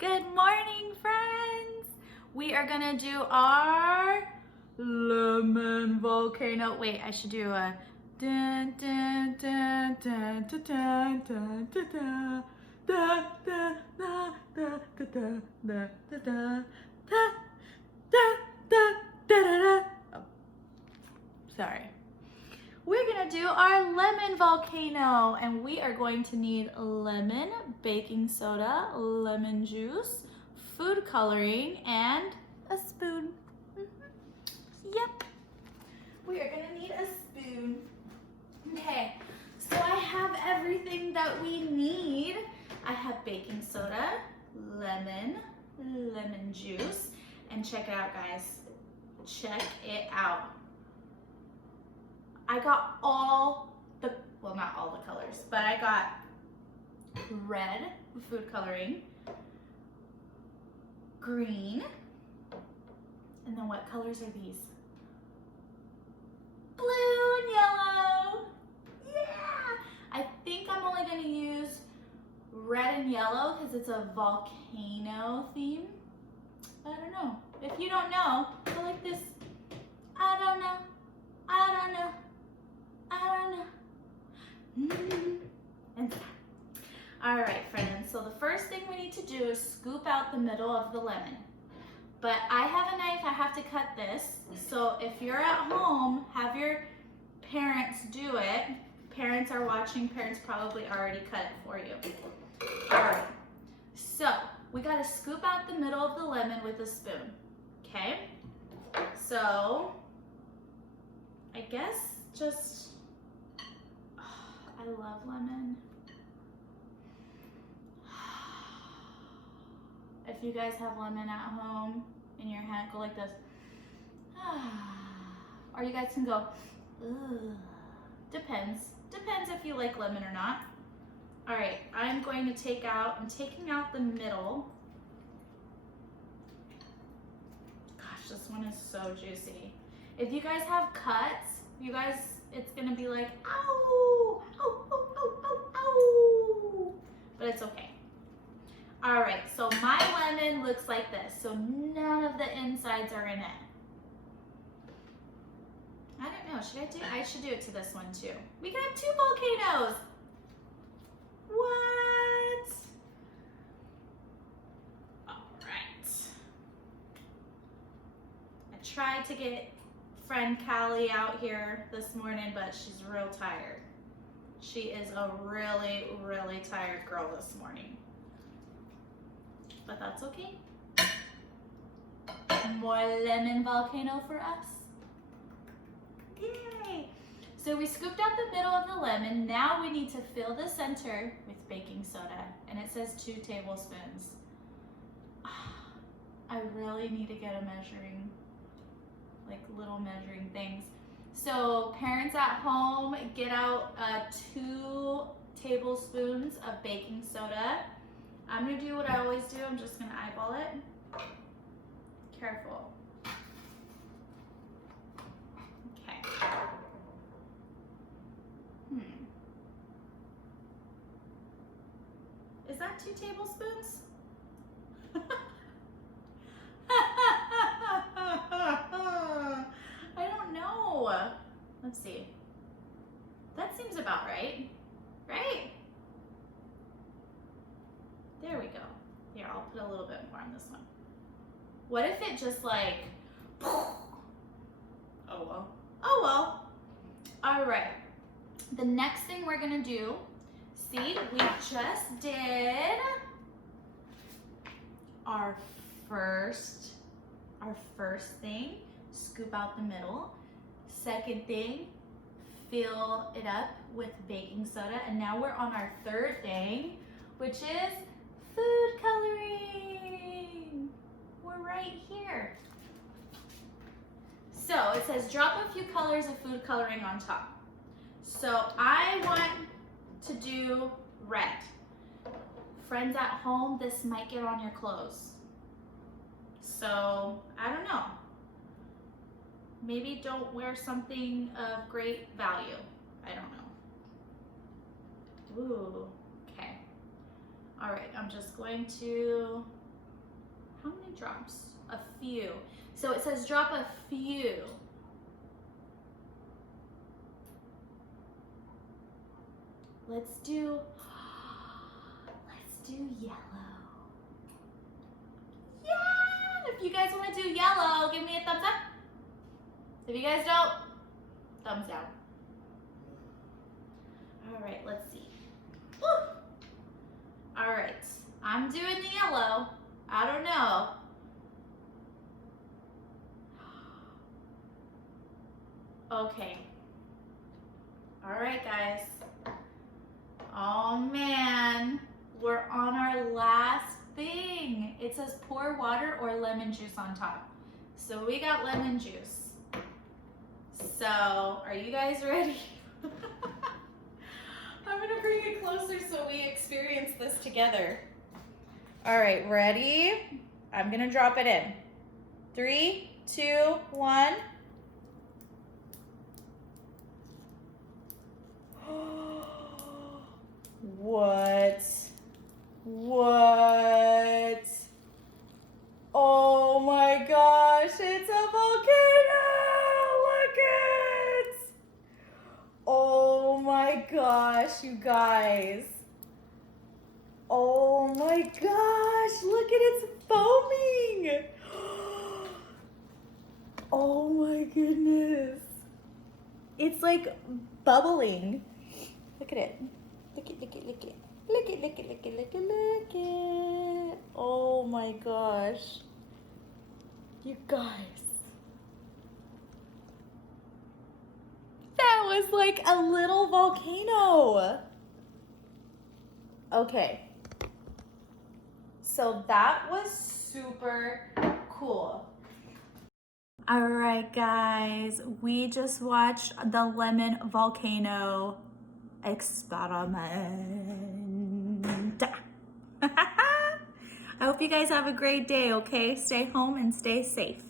Good morning, friends. We are gonna do our lemon volcano. Wait, I should do a dun dun dun dun dun dun dun dun dun dun dun dun dun dun dun dun dun. Oh, sorry. We're gonna do our lemon volcano, and we are going to need lemon, baking soda, lemon juice, food coloring, and a spoon. Yep, we are gonna need a spoon. Okay, so I have everything that we need. I have baking soda, lemon juice, and check it out, guys. Check it out. I got well, not all the colors, but I got red food coloring, green, and then what colors are these? Blue and yellow. Yeah! I think I'm only gonna use red and yellow because it's a volcano theme. I don't know. If you don't know, go like this. I don't know. I don't know. I don't know. And all right, friends. So the first thing we need to do is scoop out the middle of the lemon. But I have a knife. I have to cut this. So if you're at home, have your parents do it. Parents are watching. Parents probably already cut it for you. All right. So we got to scoop out the middle of the lemon with a spoon. Okay. So I guess just. I love lemon. If you guys have lemon at home in your hand, go like this. Or you guys can go, ugh. Depends. Depends if you like lemon or not. All right, I'm taking out the middle. Gosh, this one is so juicy. If you guys have cuts, it's gonna be like, ow, ow, ow, ow, ow, ow. But it's okay. All right, so my lemon looks like this. So none of the insides are in it. I don't know, I should do it to this one too. We got 2 volcanoes. What? All right. I tried to get friend Callie out here this morning, but she's real tired. She is a really, really tired girl this morning. But that's okay. More lemon volcano for us. Yay! So we scooped out the middle of the lemon. Now we need to fill the center with baking soda. And it says 2 tablespoons. I really need to get a little measuring things. So parents at home, get out 2 tablespoons of baking soda. I'm gonna do what I always do. I'm just gonna eyeball it. Careful. Okay. Is that 2 tablespoons? I don't know. Let's see. That seems about right. Right? There we go. Here, I'll put a little bit more on this one. What if it just like, oh well. Oh well. All right. The next thing we're gonna do, see, we just did our first thing, scoop out the middle. Second thing, fill it up with baking soda. And now we're on our third thing, which is food coloring. We're right here. So it says drop a few colors of food coloring on top. So I want to do red. Friends at home, this might get on your clothes. So I don't know. Maybe don't wear something of great value. I don't know. Ooh, okay. All right, I'm just going to drops. A few. So it says drop a few. Let's do yellow. Yeah! If you guys want to do yellow, give me a thumbs up. If you guys don't, thumbs down. All right, let's see. Woo! All right, I'm doing the yellow. I don't know. Okay. All right, guys. Oh man, we're on our last thing. It says pour water or lemon juice on top. So we got lemon juice. So are you guys ready? I'm gonna bring it closer so we experience this together. All right, ready? I'm gonna drop it in. 3, 2, 1. What? What? Oh my gosh, it's a volcano! Look it! Oh my gosh, you guys. Oh my gosh, look at it's foaming! Oh my goodness. It's like bubbling. Look at it. Look it, look it, look it. Look it, look it, look it, look it, look it. Oh my gosh. You guys. That was like a little volcano. Okay. So that was super cool. All right, guys. We just watched the lemon volcano experiment. I hope you guys have a great day, okay? Stay home and stay safe.